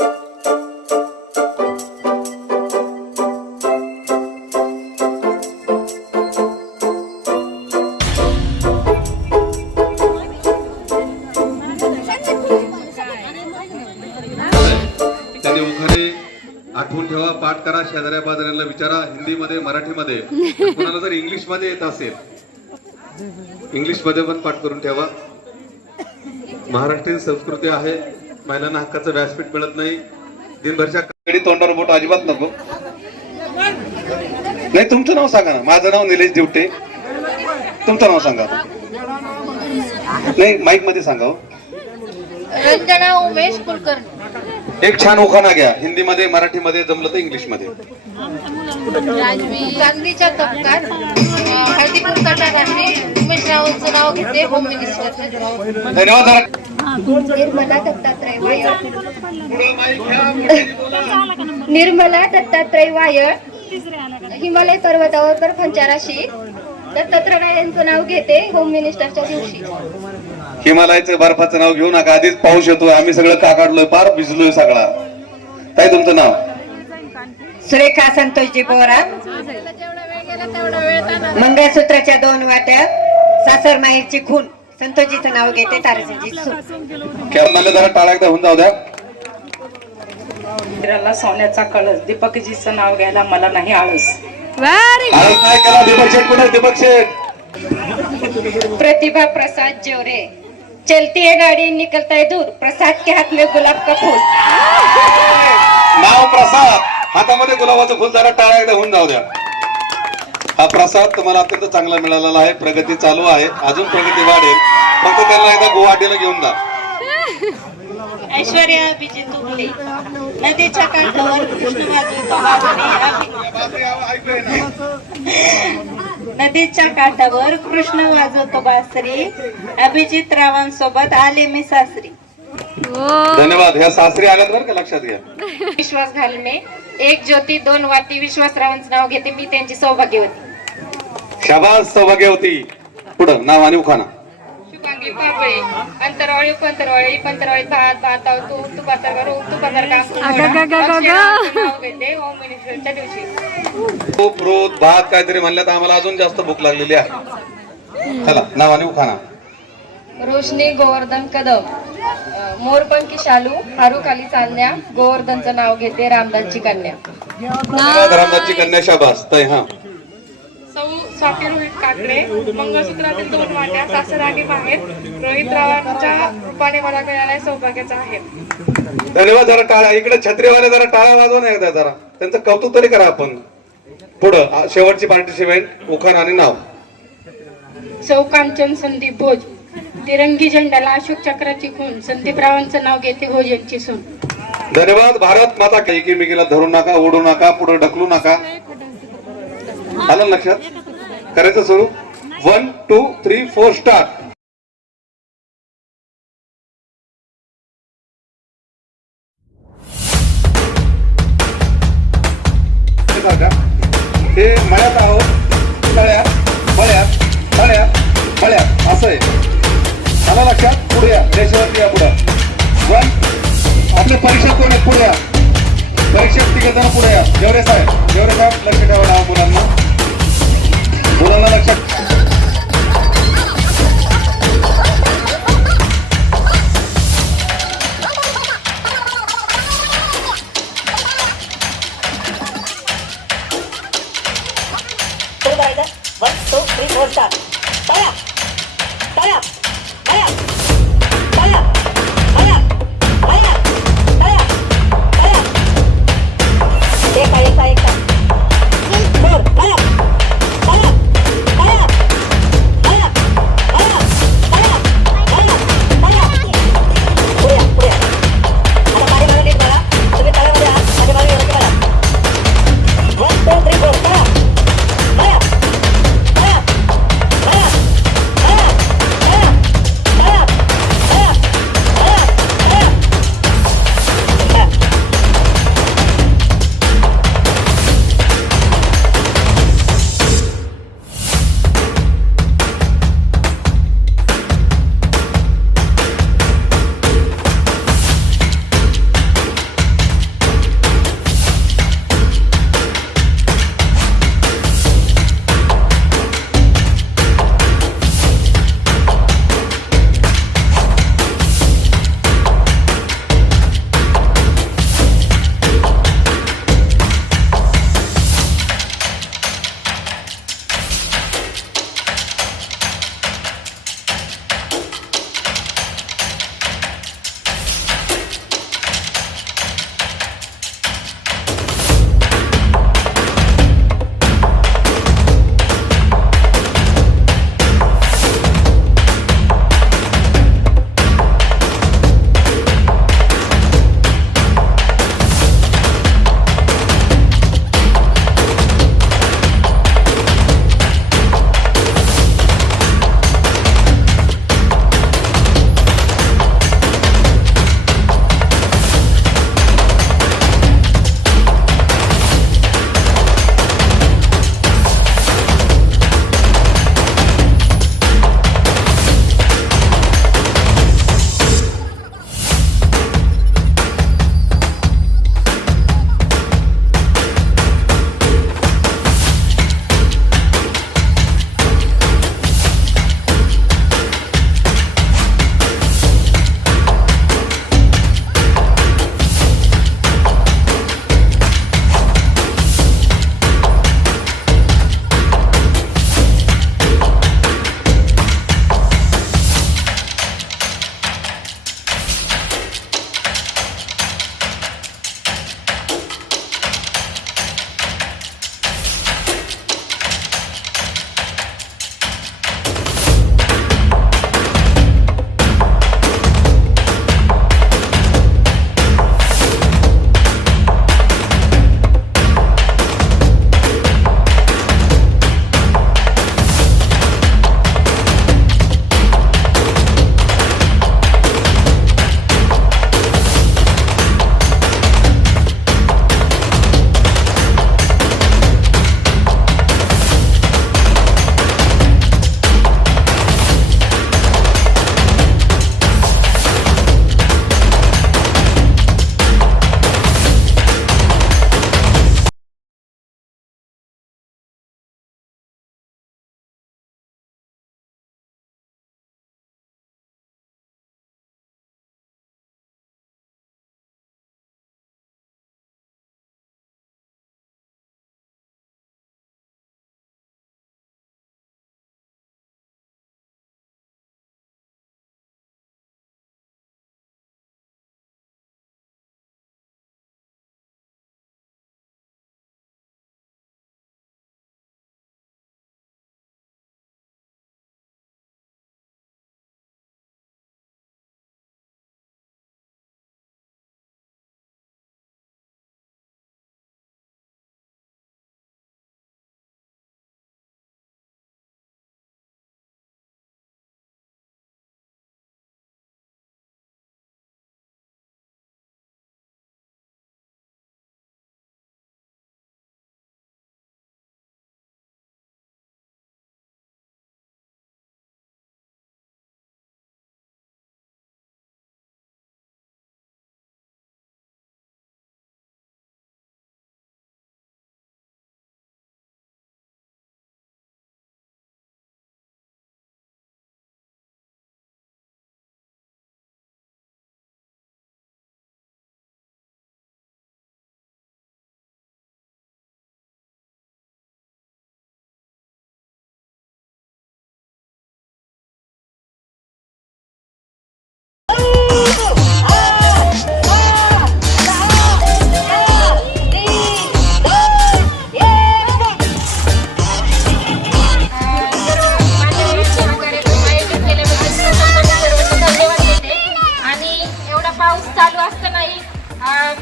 त्यांनी उखाणे आठवून ठेवा, पाठ करा, शेजाऱ्या बाजाऱ्यांना विचारा, हिंदीमध्ये, मराठीमध्ये. कोणाला जर इंग्लिश मध्ये येत असेल, इंग्लिश मध्ये पण पाठ करून ठेवा. महाराष्ट्रीयन संस्कृती आहे, महिलांना हक्काचं व्यासपीठ मिळत नाही. दिनभरच्या कडी तोंडावर बोट अजिबात नको. नाही, तुमचं नाव सांगा ना. माझं नाव निलेश दिवटे. तुमचं नाव सांगा. नाही, माईक मध्ये सांगा. रंजना उमेश कुलकर्णी. एक छान उखाणा घ्या, हिंदीमध्ये, मराठीमध्ये, जमलं तर इंग्लिश मध्ये. चांदीच्या तबकात हळदी कुंकवाच्या रात्री उमेश रावांचं नाव घेते, होम मिनिस्टर. धन्यवाद. निर्मला दत्तात्रय वायड. निर्मला दत्तात्रय वायड हिमालय पर्वतावर बर्फांच्या राशी दत्तात्रय यांचं नाव घेते, होम मिनिस्टरच्या दिवशी. हिमालयाचं बर्फाचं नाव घेऊ नका, आधीच पाऊस येतोय, आम्ही सगळं काढलोय, पार भिजलोय सगळा. काय तुमचं नाव? सुरेखा संतोषजी बोरा. मंगळसूत्राच्या 2 वाट्या, सासर माहेरची खून. संतोषजीचं नाव घेते, तारजीची सून. मला जरा टाळा एकदा होऊन जाऊ द्या. सोन्याचा कळस. दीपकजीचं नाव घ्यायला मला नाही आळस. काय करा, दीपक शेठ कुठे? दीपक शेठ. प्रतिभा प्रसाद जोरे. चलती है गाड़ी निकलता है दूर, प्रसाद के हाथ में गुलाब का फूल. नाव प्रसाद, हातामध्ये गुलाबाचं फुल. जरा टाळा एकदा होऊन जाऊ द्या. हा प्रसाद तुम्हाला अत्यंत चांगला मिळालेला आहे. प्रगती चालू आहे, अजून प्रगती वाढेल. फक्त त्यांना एकदा गुवाहाटीला घेऊन जा. ऐश्वर्या अभिजित उगले. नदीच्या काठावर कृष्ण वाजवतो नदीच्या काठावर कृष्ण वाजवतो बासरी. अभिजित रावांसोबत आले मी सासरी. धन्यवाद. ह्या सासरी आल्यात बरं का, लक्षात घ्या. विश्वास घालणे. 1 ज्योती 2 वाटी. विश्वासरावांचं नाव घेते, मी त्यांची सौभाग्यवती. शाबास, सौभाग्यवती. पुढं नाव आणि उखाणा. शुभांगी पापळे. अंतरवाळी पंतरवाळी, पंतरवाळी भात भाताव तू तुपातर करू तुपातर काम नाव घेते, होम मिनिस्टरच्या दिवशी. तूप, रोज, भात काहीतरी म्हणलं तर आम्हाला अजून जास्त भूक लागलेली आहे. चला, नाव आणि उखाणा. रोशनी गोवर्धन कदम. मोरपंखी शालू, हारुखाली चांदण्या. गोवर्धनचं नाव घेते, रामदासची कन्या. रामदासची कन्या. शाबास. तय. हा. सौ स्वाती रोहित काकडे. मंगळसूत्रातील 2 वाट्या, सासर आगे बाहेर. रोहित रावांच्या रूपाने मला मिळालाय सौभाग्याचा आहे. धन्यवाद. जरा टाळा इकडे, छत्रीवाले जरा टाळा वाजवा ना एकदा जरा, त्यांचं कौतुक तरी करा आपण. पुढं शेवटची पार्टिसिपेंट, उखाणा आणि नाव. सौ कांचन संदीप भोज. तिरंगी झेंड्याला अशोक चक्राची खून. संदीप रावांचं नाव घेते, भोजनची सून. धन्यवाद. भारत माता की. एकीमेकीला धरू नका, ओढू नका, पुढे ढकलू नका. आलं लक्षात? करायचं सुरू. 1 2 3 4 स्टार्ट. हे मळ्यात आहोत, तळ्या बळ्या तळ्या बळ्या असं आहे. आलं लक्षात? पुढे या, देशावरती या. पुढं 1. आपले परीक्षा कोण आहेत? पुढे या. परीक्षक 3 जण पुढे या. जेवढे साहेब लक्ष ठेवा नाव मुलांना लक्षात.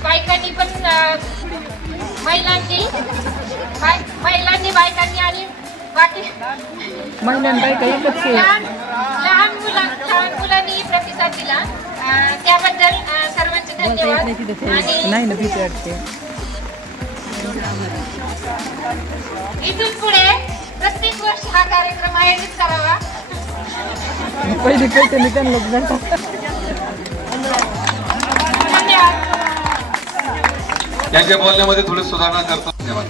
बायकांनी पण महिलांनी बायकांनी आणि बाकी लहान मुलांनी प्रतिसाद दिला, त्याबद्दल सर्वांचे धन्यवाद. इथून पुढे प्रत्येक वर्षी हा कार्यक्रम आयोजित करावा. धन्यवाद. यांच्या बोलण्यामध्ये थोडी सुधारणा करतो. धन्यवाद.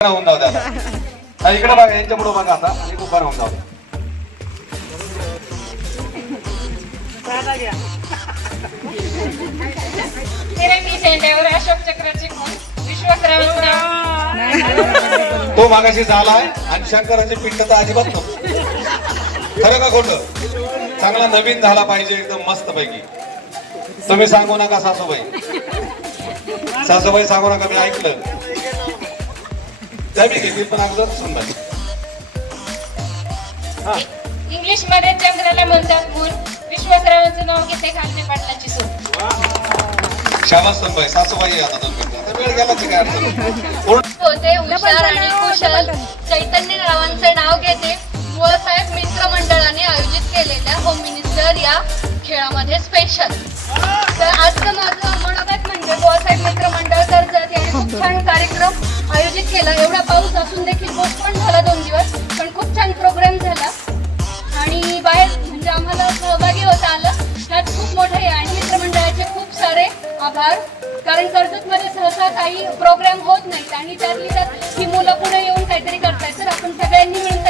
होऊन जाऊ द्या. इकडे बघा, यांच्या पुढे बघा आता आणि उभा राहून जाऊ द्या. तिरंगी झेंड्यावर अशोक चक्राचे खून विश्वासरावांचं नाव. तो मागाशी झालाय आणि शंकराचे पिंड तर अजिबात नव्हतं. खरं का खोटं? चांगला नवीन झाला पाहिजे, एकदम मस्त पैकी. तुम्ही सांगू नका सासूबाई, सासूबाई सांगू नका, मी ऐकलं. घेतली पण अगोदर सुंदर. इंग्लिश मध्ये चंद्राला म्हणतात मूल, विश्वासरावांचं नाव घेते खालने पाटलाची सून. शाबास सुनबाई, सासूबाई आता दोन मिनिटं. वेळ गेला काय अडचण होते हुशार आणि कुशल चैतन्यरावांचं नाव घेते. बुवासाहेब मित्र मंडळाने आयोजित केलेल्या होम मिनिस्टर या खेळामध्ये स्पेशल. तर आजचं माझं मनोगत म्हणजे बुवासाहेब मित्र मंडळ कर्जत याने खूप छान कार्यक्रम आयोजित केला. एवढा पाऊस असून देखील पोस्टपोन झाला 2 दिवस, पण खूप छान प्रोग्राम झाला आणि बाहेर म्हणजे आम्हाला सहभागी होता आलं. त्यात खूप मोठे आणि मित्रमंडळाचे खूप सारे आभार. कारण कर्जतमध्ये सहसा काही प्रोग्राम होत नाहीत आणि त्यातली त्यात ही मुलं पुढे येऊन काहीतरी करतायत. तर आपण सगळ्यांनी मिळून